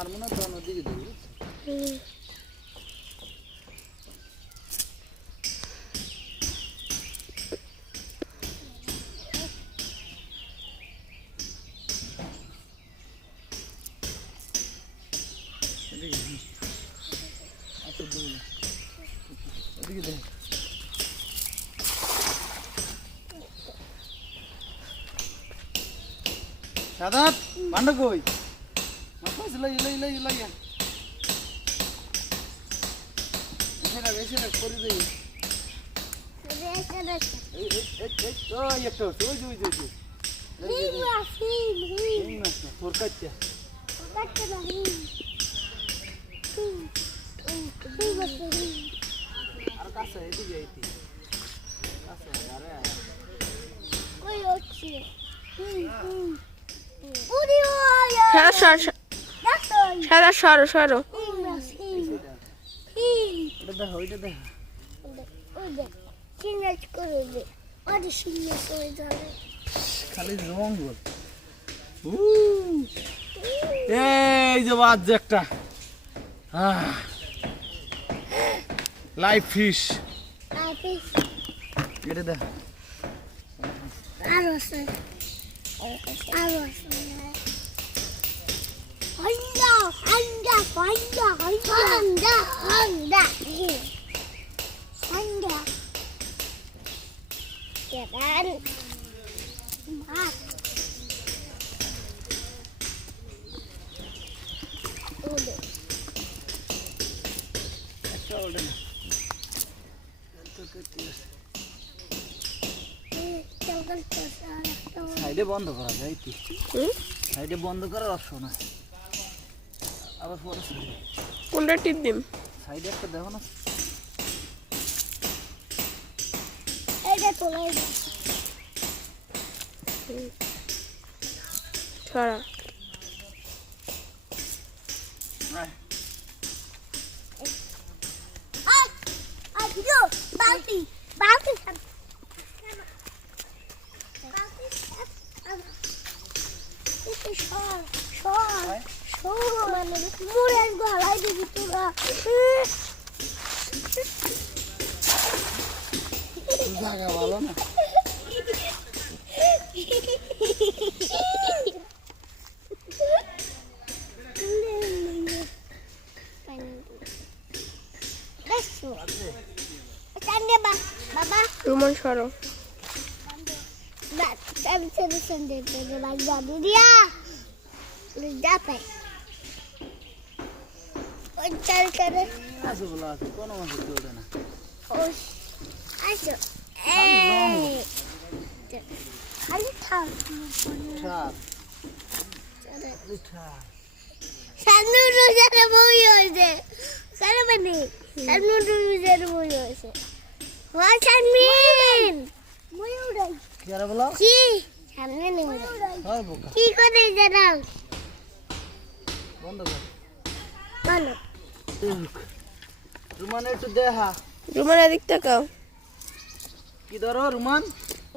মারবো না তো নদীকে দেবো। ওদিকে দেখ সাদাত মান্ডা কই মাছ লই লই লই লই এসে করে দেই ও একটু ওই ওই ওই তোর কাটটা আর কাছে এদিকে আইতি কাছে আরে কই হচ্ছে সাদা সরো সরো খালি জঙ্গল এই যে বাদ একটা লাইভ ফিশ এটা দেখ আরো আছে Honda, Honda, Honda, Honda, Honda, Honda. Get that? Mark. সাইডে বন্ধ করা যায় কি সাইডে বন্ধ করার অপশন আছে আবার পরে কোনটা টিপ দিম সাইডে একটা দেখো না এটা তোলাই ছড়া আইও বালতি বালতি মানে মুড়ের গলায় দিবি তোরা জায়গা ভালো না বাবা রুমন সরো যাতে ওই চাল করে আছে বলা আছে কোনো মাছ চলবে না ওই আইছো খালি খাও ছাড় সামনে রোজার বই হয়েছে কারে মানে সামনে রোজার বই হয়েছে ও শারমিন ময়ূরাই কি আর বলো কি সামনে নেই হয় বোকা কি করে জানাও বন্ধ কর বলো রুমান একটু দেখা রুমন এদিক তাকাও কি ধরো রুমান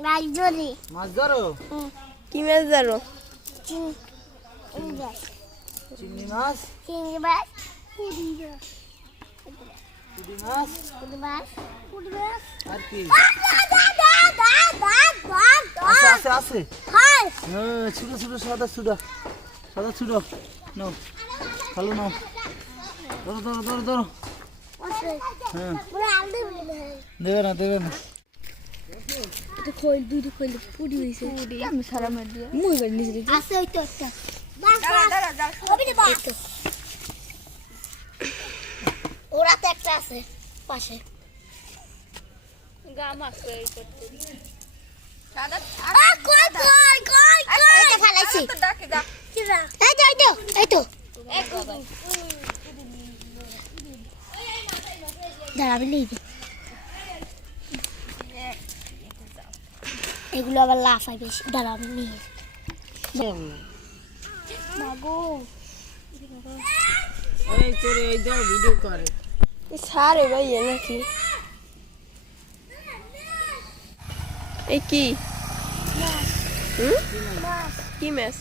রাজরি মাছ ধরো কি মাছ ধরো চিংড়ি মাছ চিংড়ি মাছ পুরি মাছ পুরি মাছ পুরি মাছ আর কি আছে আছে আছে হাই হ্যাঁ ছোটো ছোটো সাদা ছোটো সাদা ছোটো নাও ভালো নাও ধরো ধরো ধরো ধরো হ্যাঁ পুরো আলদে দেবে না দেবে না এটা খোল দুইটা খোল পুরি হইছে পুরি আমি সারা মার দিয়া মুই বাড়ি নিচে দিই আছে ওই তো একটা দাঁড়া ওবিলে বাস ওরা তো একটা আছে পাশে গা মাছ এই করতে সাদা কই কই কই কই এটা ফালাইছি তো ডাকে দা কিরা এই তো দাঁড়াবি নিবি এগুলো আবার লাফাই বেশি দাঁড়াবি নিয়ে মাগো এই তোর এই দাও ভিডিও করে সারে ভাই নাকি এই কি কি মাছ